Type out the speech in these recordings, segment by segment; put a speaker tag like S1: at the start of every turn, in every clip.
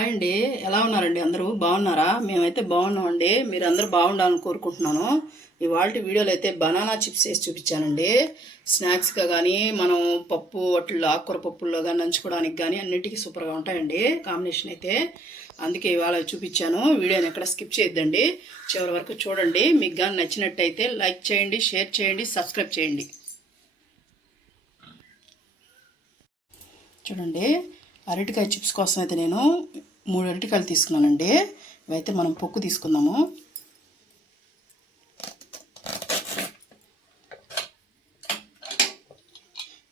S1: Hi అండి. ఎలా ఉన్నారండి అందరూ? బాగున్నారా? మేమైతే బాగున్నామండి. మీరు అందరూ బాగుండాలని కోరుకుంటున్నాను. ఇవాళ వీడియోలో అయితే బనానా చిప్స్ వేసి చూపించానండి. స్నాక్స్గా కానీ మనం పప్పు వాటిల్లో ఆకుకూర పప్పుల్లో కానీ నంచుకోవడానికి కానీ అన్నిటికీ సూపర్గా ఉంటాయండి కాంబినేషన్ అయితే. అందుకే ఇవాళ చూపించాను. వీడియోని ఎక్కడ స్కిప్ చేయొద్దండి. చివరి వరకు చూడండి. మీకు కానీ నచ్చినట్టయితే లైక్ చేయండి షేర్ చేయండి సబ్స్క్రైబ్ చేయండి. చూడండి. అరటికాయ చిప్స్ కోసం అయితే నేను మూడు అరటికాయలు తీసుకున్నానండి. ఇవైతే మనం పొక్కు తీసుకుందాము.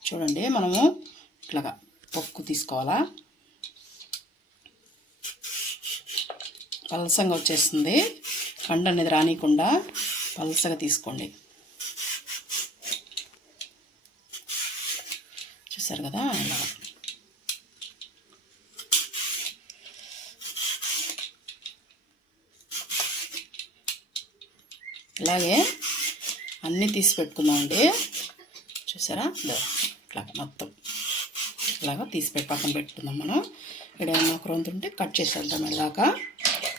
S1: చూడండి మనము ఇట్లాగా పొక్కు తీసుకోవాలా. పలసంగా వచ్చేస్తుంది. కండ అనేది రానియకుండా పలసగా తీసుకోండి. చూసారు కదా ఇలా ఇలాగే అన్నీ తీసి పెట్టుకుందామండి. చూసారా? ఇట్లా మొత్తం ఇలాగా తీసి పెట్టి పక్కన పెట్టుకుందాం మనం. ఇక్కడ ఏమన్నా క్రొంత ఉంటే కట్ చేసేద్దాం ఇలాగా.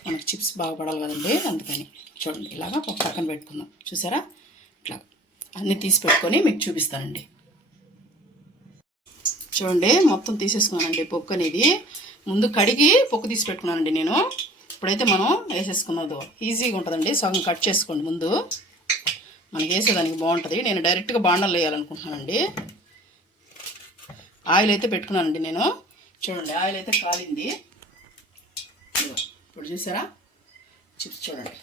S1: మనకు చిప్స్ బాగా పడాలి కదండి అందుకని. చూడండి ఇలాగా ఒక పక్కన పెట్టుకుందాం. చూసారా? ఇట్లా అన్నీ తీసి పెట్టుకొని మీకు చూపిస్తానండి. చూడండి మొత్తం తీసేసుకున్నానండి పొక్కు అనేది. ముందు కడిగి పొక్కు తీసి పెట్టుకున్నానండి నేను. ఇప్పుడైతే మనం వేసేసుకున్నది ఈజీగా ఉంటుందండి. సగం కట్ చేసుకోండి ముందు. మనకి వేసేదానికి బాగుంటుంది. నేను డైరెక్ట్గా బాండలు వేయాలనుకుంటున్నానండి. ఆయిల్ అయితే పెట్టుకున్నానండి నేను. చూడండి ఆయిల్ అయితే కాలింది. ఇప్పుడు చూసారా? చిప్స్ చూడండి.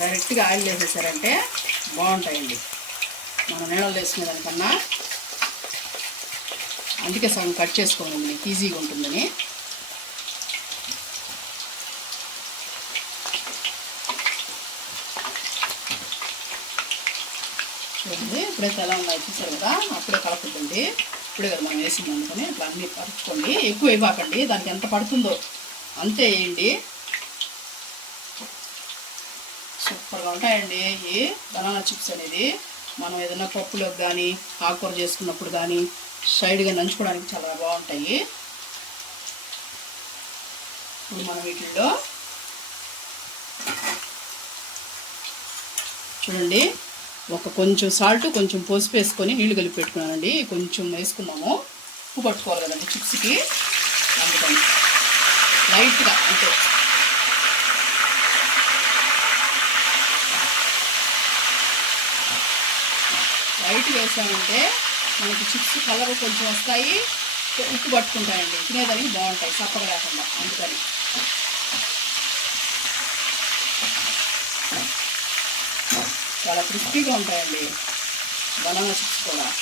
S1: డైరెక్ట్గా ఆయిల్ వేసేసారంటే బాగుంటాయండి. మనం నీళ్ళలో వేసుకునే దానికన్నా అందుకే సగం కట్ చేసుకోండి మీకు ఈజీగా ఉంటుందని. చూడండి ఇప్పుడైతే ఎలా ఉన్నాయి చూసారు కదా? అప్పుడే కలపద్దండి. ఇప్పుడే కదా మనం వేసింది అనుకుని ఇట్లా అన్నీ పరుచుకోండి. ఎక్కువ ఇవ్వకండి దానికి ఎంత పడుతుందో అంతే వేయండి. సూపర్గా ఉంటాయండి ఈ బనానా చిప్స్ అనేది. మనం ఏదైనా పప్పులోకి కానీ ఆకుకూర చేసుకున్నప్పుడు కానీ సైడ్గా నంచుకోవడానికి చాలా బాగుంటాయి. ఇప్పుడు మనం వీటిల్లో చూడండి ఒక కొంచెం సాల్ట్ కొంచెం పసుపు వేసుకొని నీళ్ళు కలిపి పెట్టుకున్నానండి. కొంచెం వేసుకున్నాము. ఉప్పు పట్టుకోవాలి కదండి చిప్స్కి. అందుకని. లైట్గా అంతే. లైట్ వేసామంటే మనకి చిప్స్ కలర్ కొంచెం వస్తాయి. ఉప్పు పట్టుకుంటాయండి తినేదానికి బాగుంటాయి. చప్పగా లేకుండా. అందుకని. చాలా క్రిస్పీగా ఉంటాయండి. బనానా చిప్స్ కూడా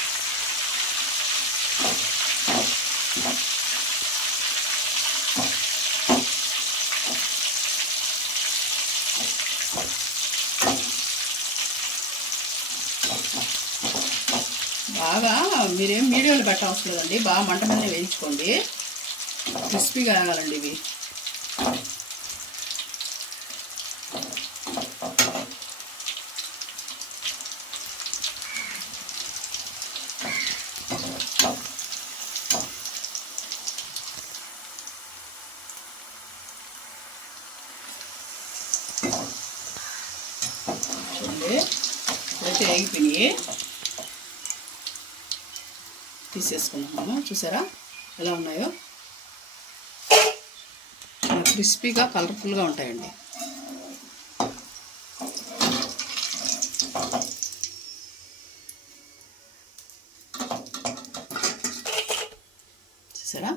S1: బాగా మీరేం మీడియంలో పెట్టవసరం లేదండి బాగా మంట మీద వేయించుకోండి. క్రిస్పీగా ఆగాలండి ఇవి. చూడండి. ఇప్పుడైతే తీసేసుకున్నాము చూసారా? ఎలా ఉన్నాయో? క్రిస్పీగా కలర్ఫుల్గా ఉంటాయండి. చూసారా?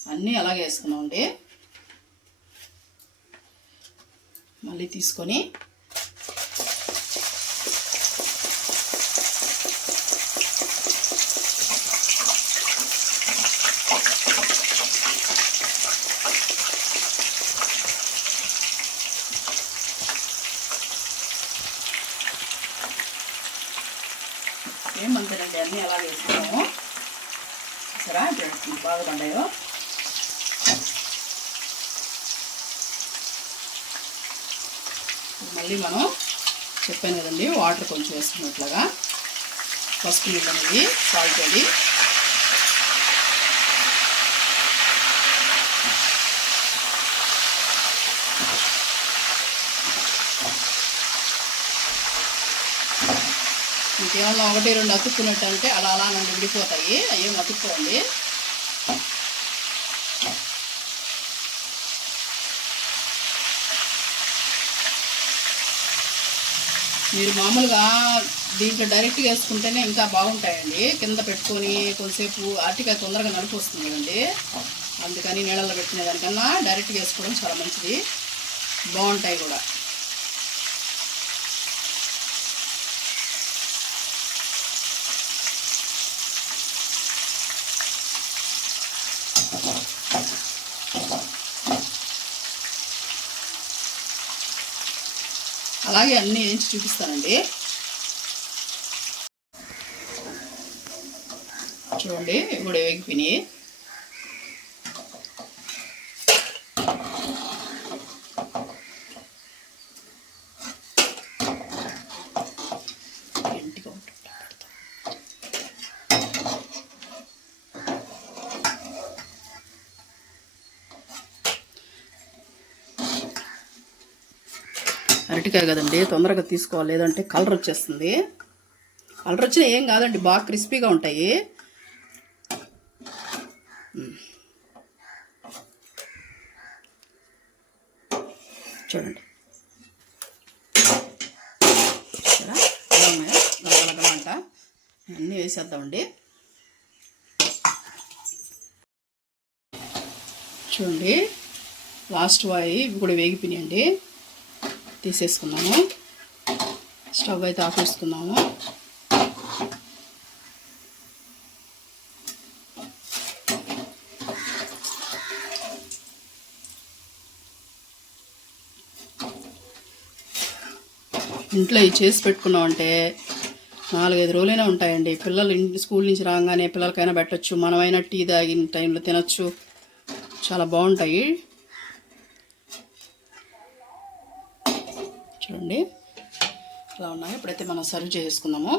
S1: అన్నీ అలాగే వేసుకున్నామండి. మళ్ళీ తీసుకొని ఏమంతేనండి అన్నీ అలా వేసుకున్నాము సరే ఇప్పుడు బాగా పండాయో మళ్ళీ మనం చెప్పాను కదండి వాటర్ కొంచెం వేసుకున్నట్లుగా. పసుపు నీళ్ళు అనేది సాల్ట్ అది ఇంకేమన్నా ఒకటి రెండు అతుక్కున్నట్టు అంటే అలా అలా నన్ను విడిపోతాయి. అయ్యేం అతుక్కోండి. మీరు మామూలుగా దీంట్లో డైరెక్ట్గా వేసుకుంటేనే ఇంకా బాగుంటాయండి. కింద పెట్టుకొని కొంతసేపు అరటికాయ తొందరగా నడుపు వస్తుంది కదండి. అందుకని నీళ్ళల్లో పెట్టిన దానికన్నా డైరెక్ట్గా వేసుకోవడం చాలా మంచిది. బాగుంటాయి కూడా. అలాగే అన్నీ వేయించి చూపిస్తానండి. చూడండి ఇప్పుడు కూడా వేగిపోయినాయి. అరటికాయ కదండి తొందరగా తీసుకోవాలి. లేదంటే కలర్ వచ్చేస్తుంది. కలర్ వచ్చినా ఏం కాదండి బాగా క్రిస్పీగా ఉంటాయి. చూడండి. అంట అన్నీ వేసేద్దామండి. చూడండి. లాస్ట్ వాయి ఇవి కూడా వేగిపోయినాయండి. తీసేసుకున్నాము. స్టవ్ అయితే ఆఫ్ చేసుకున్నాము. ఇంట్లో ఇవి చేసి పెట్టుకున్నామంటే నాలుగైదు రోజులైనా ఉంటాయండి. పిల్లలు స్కూల్ నుంచి రాగానే పిల్లలకైనా పెట్టచ్చు. మనమైనా టీ తాగిన టైంలో తినచ్చు. చాలా బాగుంటాయి. చూడండి. ఇలా ఉన్నాయి. ఇప్పుడైతే మనం సర్వ్ చేసుకుందాము.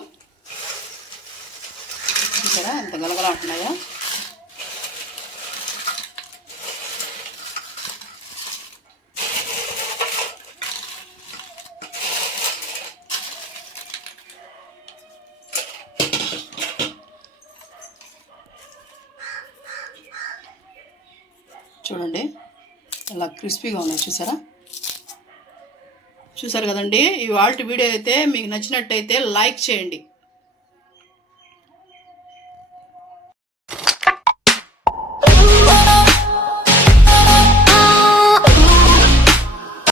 S1: ఇక్కడ ఎంత గలగల అంటున్నాయో చూడండి. ఇలా క్రిస్పీగా ఉన్నాయి. చూసారా? చూసారు కదండి. ఈ వాల్ట్ వీడియో అయితే మీకు నచ్చినట్టయితే లైక్ చేయండి.